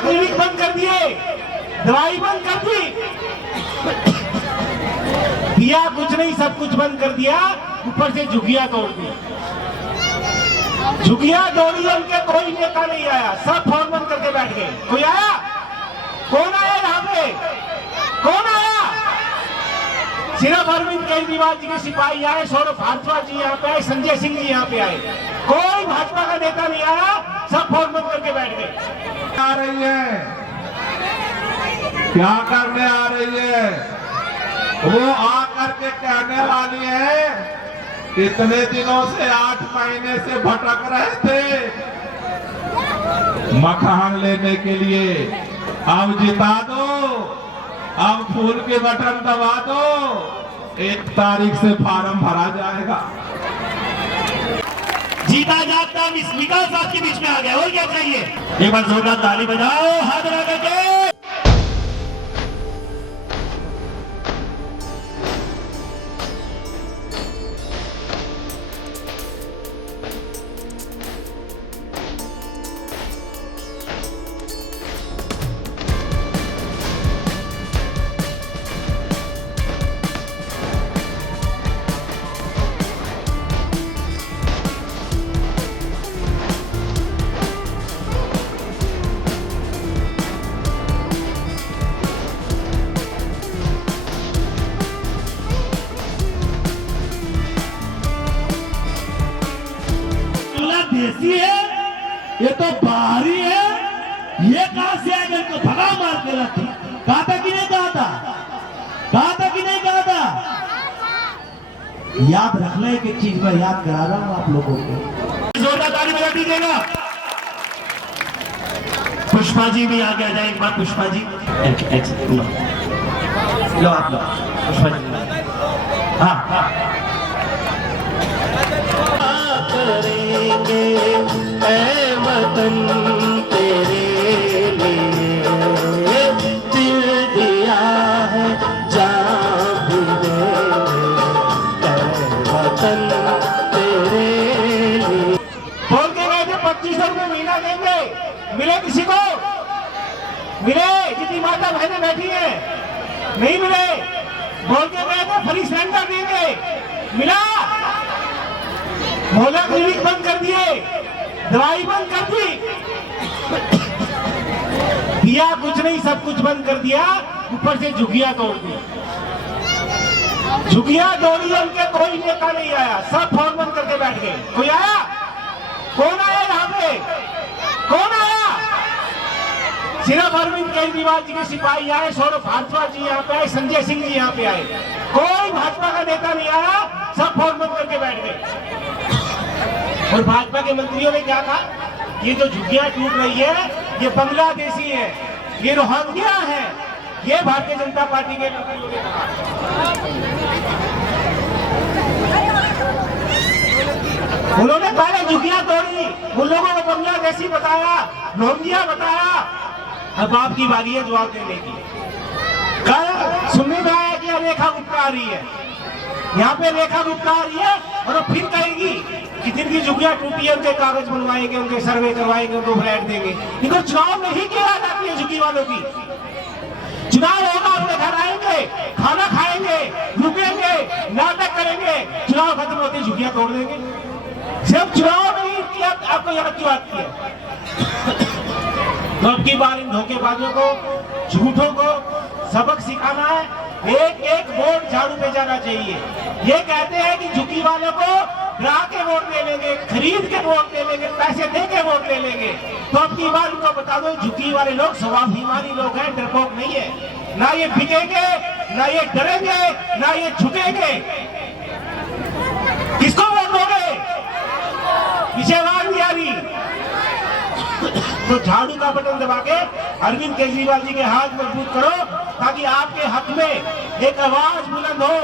Clinic बंद कर दिए, दवाई बंद कर दी, दिया कुछ नहीं, सब कुछ बंद कर दिया, ऊपर से झुगिया तोड़ दी। झुगिया दौड़ी, उनके कोई नेता नहीं आया, सब फोन बंद करके बैठ गए। कोई आया? कौन आया यहाँ पे? कौन आया? सिर्फ अरविंद केजरीवाल जी के सिपाही आए, सौरभ भारद्वाज जी यहाँ पे आए, संजय सिंह जी यहाँ पे आए, कोई भाजपा का नेता नहीं आया, सब फोन बंद करके बैठ गए। आ रही है, क्या करने आ रही है? वो आकर के कहने वाली है इतने दिनों से 8 महीने से भटक रहे थे मकान लेने के लिए, अब जिता दो, अब फूल के बटन दबा दो, 1 तारीख से फार्म भरा जाएगा। जीता जाता विकास आपके बीच में आ गया, और क्या चाहिए? एक बार जोरदार ताली बजाओ, हाथ लगा करके। देसी है, ये तो बाहरी है, ये कहां से आएगा? इनको भगा मार के रखी। कहा था कि नहीं कहा था? कहा था कि नहीं कहा था? याद रखना है कि चीज मैं याद करा रहा हूं आप लोगों को। जोरदार ताली बजा दीजिएगा। पुष्पा जी भी आगे आ जाए एक बार। पुष्पा जी लो आप लो, पुष्पा जी। हाँ हाँ, करेंगे ऐ वतन तेरे लिए, दिल दिया है जान भी देंगे ऐ वतन तेरे लिए। बोल के गए थे 2500 रुपये महीना देंगे, मिले किसी को? मिले? जितनी माता बहनें बैठी हैं नहीं मिले। बोल के गए थे फ्री सिलेंडर देंगे, मिला? मोहल्ला क्लिनिक बंद कर दिए, दवाई बंद कर दी, दिया कुछ नहीं, सब कुछ बंद कर दिया, ऊपर से झुगिया तोड़ दी। झुगिया दौड़ी, उनके कोई नेता नहीं आया, सब फोन बंद करके बैठ गए। कोई आया? कौन आया यहाँ पे? कौन आया? सिर्फ अरविंद केजरीवाल जी के सिपाही आए, सौरभ भारद्वाज जी यहाँ पे आए, संजय सिंह जी यहाँ पे आए, कोई भाजपा का नेता नहीं आया, सब फोन बंद करके बैठ गए। और भाजपा के मंत्रियों ने क्या कहा? ये जो झुग्गियां टूट रही है ये बांग्लादेशी है, ये रोहिंग्या है, ये भारतीय जनता पार्टी के मंत्रियों ने कहा। उन्होंने पहले झुग्गियां तोड़ी, उन लोगों को बांग्लादेशी बताया, रोहिंग्या बताया, अब आपकी बारी है जवाब देने की। कल सुनने में आया कि रेखा गुप्ता आ रही है, यहाँ पे रेखा गुप्ता आ रही है और वो फिर कहेगी कि जिनकी झुग्गियां टूटी है उनके कागज बनवाएंगे, उनके सर्वे करवाएंगे, उनको फ्लैट देंगे। इनको चुनाव में ही क्या जाती है झुग्गी वालों की? चुनाव होगा, अपने घर आएंगे, खाना खाएंगे, रुकेंगे, नाटक करेंगे, चुनाव खत्म होते झुग्गियां तोड़ देंगे। सिर्फ चुनाव में ही आपको याद क्यों आती है? तो अब की बार इन धोखेबाजों को, झूठों को सबक सिखाना है। एक एक वोट झाड़ू पे जाना चाहिए। ये कहते हैं कि झुग्गी वालों को ड्रा के वोट ले लेंगे, खरीद के वोट ले लेंगे, पैसे दे के वोट ले लेंगे। तो अब की बार उनको बता दो, झुग्गी वाले लोग स्वाभिमानी लोग हैं, डरपोक नहीं है। ना ये बिकेंगे, ना ये डरेंगे, ना ये झुकेंगे। किसको वोट दोगे? पीछे आवाज नहीं आ रही तो झाड़ू का बटन दबा के अरविंद केजरीवाल जी के हाथ मजबूत करो, ताकि आपके हक में एक आवाज बुलंद हो।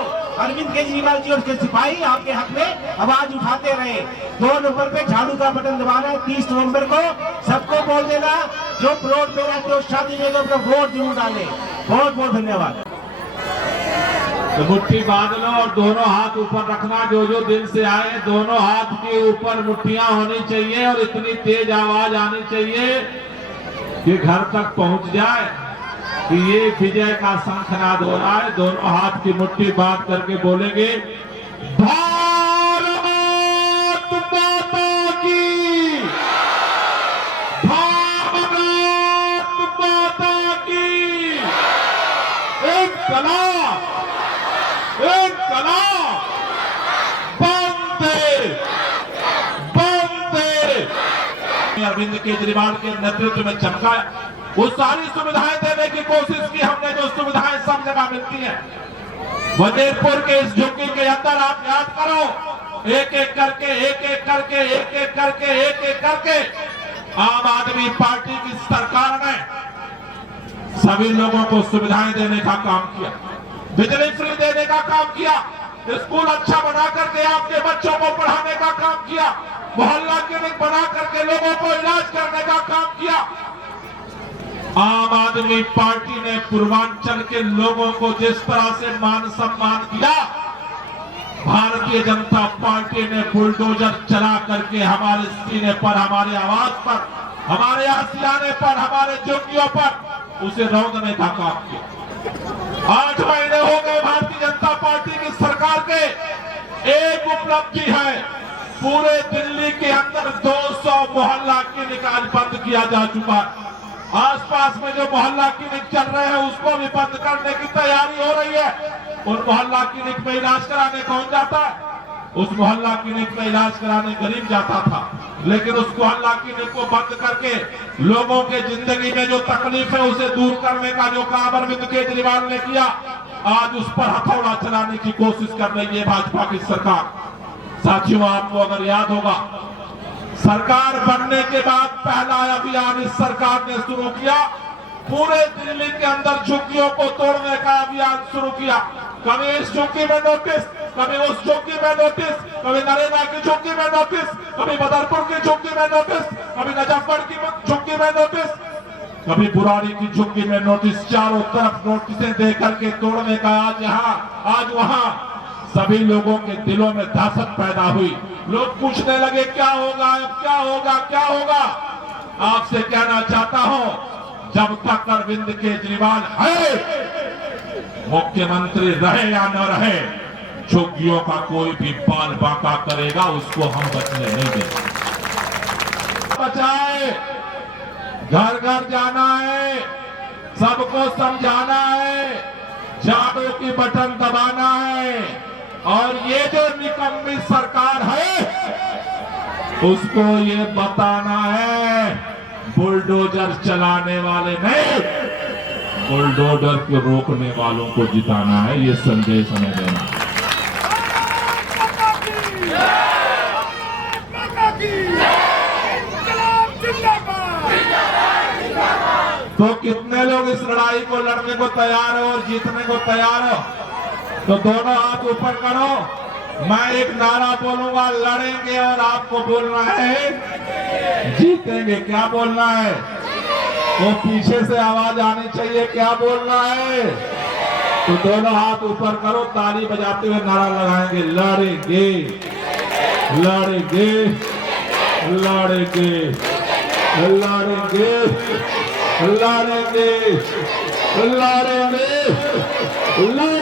अरविंद केजरीवाल जी और उसके सिपाही आपके हक में आवाज उठाते रहे। 2 नंबर पे झाड़ू का बटन दबाना है। 30 नवंबर को सबको बोल देना, जो प्लॉट पे रहते हो शादी में अपना वोट जरूर डाले। बहुत बहुत धन्यवाद। तो मुट्ठी बांध लो और दोनों हाथ ऊपर रखना, जो जो दिल से आए दोनों हाथ के ऊपर मुट्ठियां होनी चाहिए और इतनी तेज आवाज आनी चाहिए कि घर तक पहुंच जाए कि ये विजय का शंखनाद हो रहा है। दोनों हाथ की मुट्ठी बांध करके बोलेंगे, भारत माता की, भारत माता की। एक कला अरविंद केजरीवाल के नेतृत्व में चमकाया। वो सारी सुविधाएं देने की कोशिश की हमने, जो सुविधाएं सब जगह मिलती हैं। वजीरपुर के इस झुग्गी के अंदर आप याद करो, एक एक करके आम आदमी पार्टी की सरकार ने सभी लोगों को सुविधाएं देने का काम किया, बिजली फ्री देने का काम किया, स्कूल अच्छा बना करके आपके बच्चों को पढ़ाने का काम किया, मोहल्ला क्लिनिक बना करके लोगों को इलाज करने का काम किया। आम आदमी पार्टी ने पूर्वांचल के लोगों को जिस तरह से मान सम्मान दिया, भारतीय जनता पार्टी ने बुलडोजर चला करके हमारे सीने पर, हमारे आवाज पर, हमारे आशियाने पर, हमारे झुग्गियों पर उसे रौंदने का काम किया। 8 महीने हो गए भारतीय जनता पार्टी की सरकार के। एक उपलब्धि है, पूरे दिल्ली के अंदर 200 मोहल्ला क्लिनिक आज बंद किया जा चुका है। आसपास में जो मोहल्ला क्लिनिक चल रहे हैं उसको भी बंद करने की तैयारी हो रही है। उन मोहल्ला क्लिनिक में इलाज कराने कौन जाता है? उस मोहल्ला क्लिनिक में इलाज कराने गरीब जाता था, लेकिन उस मोहल्ला क्लिनिक को बंद करके लोगों के जिंदगी में जो तकलीफ है उसे दूर करने का जो काम अरविंद केजरीवाल ने किया, आज उस पर हथौड़ा चलाने की कोशिश कर रही है भाजपा की सरकार। साथियों, आपको अगर याद होगा, सरकार बनने के बाद पहला अभियान इस सरकार ने शुरू किया, पूरे दिल्ली के अंदर झुग्गियों को तोड़ने का अभियान शुरू किया। कभी इस झुग्गी में नोटिस, कभी उस झुग्गी में नोटिस, कभी नरेगा की झुग्गी में नोटिस, कभी बदरपुर की झुग्गी में नोटिस, कभी नजफगढ़ की झुग्गी में नोटिस, कभी बुराड़ी की झुग्गी में नोटिस। चारों तरफ नोटिसें दे करके तोड़ने का आज यहाँ आज वहां सभी लोगों के दिलों में दहशत पैदा हुई। लोग पूछने लगे क्या होगा, अब क्या होगा, क्या होगा। आपसे कहना चाहता हूं, जब तक अरविंद केजरीवाल है, मुख्यमंत्री रहे या न रहे, झुग्गियों का कोई भी बाल बांका करेगा उसको हम बचने नहीं देंगे। बचाए, घर घर जाना है, सबको समझाना है, जादू की बटन दबाना है, और ये जो निकम्मी सरकार है उसको ये बताना है, बुलडोजर चलाने वाले नहीं, बुलडोजर को रोकने वालों को जिताना है। ये संदेश हमें देना है। तो कितने लोग इस लड़ाई को लड़ने को तैयार हो और जीतने को तैयार हो? तो दोनों हाथ ऊपर करो। मैं एक नारा बोलूंगा, लड़ेंगे, और आपको बोलना है जीतेंगे। क्या बोलना है? वो पीछे से आवाज आनी चाहिए, क्या बोलना है? तो दोनों हाथ ऊपर करो, ताली बजाते हुए नारा लगाएंगे, लड़ेंगे, लड़ेंगे, लड़ेंगे, लड़ेंगे, लड़ेंगे, लड़ेंगे, लड़ेंगे।